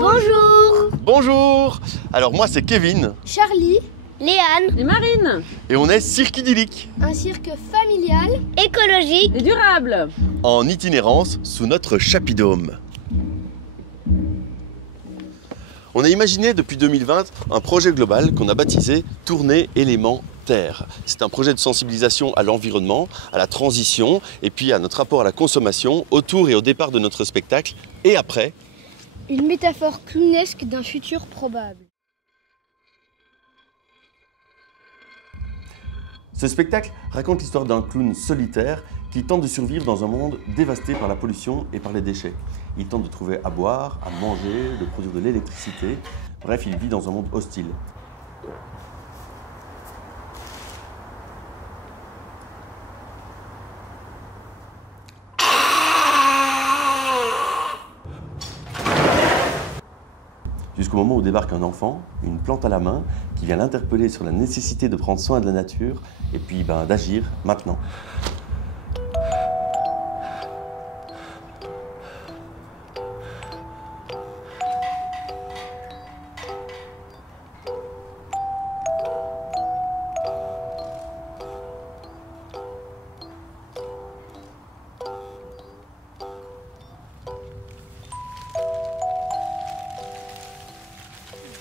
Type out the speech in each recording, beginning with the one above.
Bonjour. Bonjour. Alors moi c'est Kevin. Charlie. Léane. Et Marine. Et on est Cirque Idyllique. Un cirque familial, écologique Et durable. En itinérance sous notre chapidôme. On a imaginé depuis 2020 un projet global qu'on a baptisé Tournée Élément Terre. C'est un projet de sensibilisation à l'environnement, à la transition et puis à notre rapport à la consommation autour et au départ de notre spectacle et après. Une métaphore clownesque d'un futur probable. Ce spectacle raconte l'histoire d'un clown solitaire qui tente de survivre dans un monde dévasté par la pollution et par les déchets. Il tente de trouver à boire, à manger, de produire de l'électricité. Bref, il vit dans un monde hostile. Jusqu'au moment où débarque un enfant, une plante à la main, qui vient l'interpeller sur la nécessité de prendre soin de la nature et puis d'agir maintenant.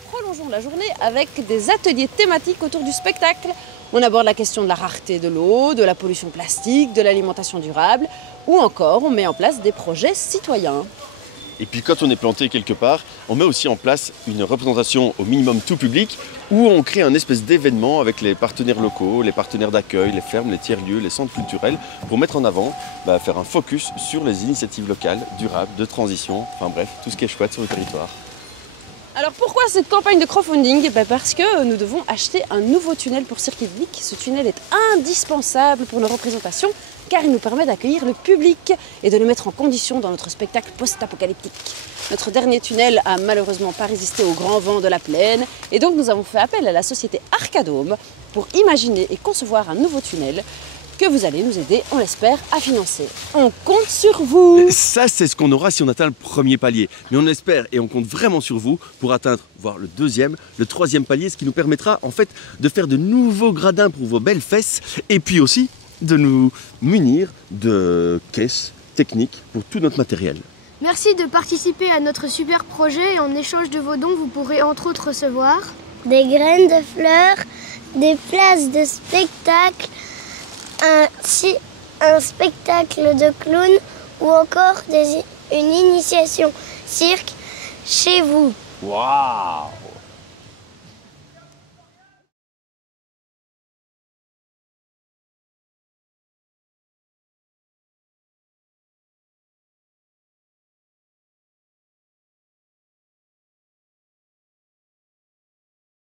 Prolongeons la journée avec des ateliers thématiques autour du spectacle. On aborde la question de la rareté de l'eau, de la pollution plastique, de l'alimentation durable ou encore on met en place des projets citoyens. Et puis quand on est planté quelque part, on met aussi en place une représentation au minimum tout public où on crée un espèce d'événement avec les partenaires locaux, les partenaires d'accueil, les fermes, les tiers-lieux, les centres culturels pour mettre en avant, faire un focus sur les initiatives locales, durables, de transition, enfin bref, tout ce qui est chouette sur le territoire. Alors pourquoi cette campagne de crowdfunding? Parce que nous devons acheter un nouveau tunnel pour Cirque Idyllique. Ce tunnel est indispensable pour nos représentations car il nous permet d'accueillir le public et de le mettre en condition dans notre spectacle post-apocalyptique. Notre dernier tunnel a malheureusement pas résisté au grand vent de la plaine et donc nous avons fait appel à la société Arcadome pour imaginer et concevoir un nouveau tunnel que vous allez nous aider, on l'espère, à financer. On compte sur vous. Ça, c'est ce qu'on aura si on atteint le premier palier. Mais on espère et on compte vraiment sur vous pour atteindre, voire le deuxième, le troisième palier, ce qui nous permettra en fait de faire de nouveaux gradins pour vos belles fesses et puis aussi de nous munir de caisses techniques pour tout notre matériel. Merci de participer à notre super projet et en échange de vos dons, vous pourrez entre autres recevoir des graines de fleurs, des places de spectacle, un spectacle de clown ou encore une initiation cirque chez vous. Waouh!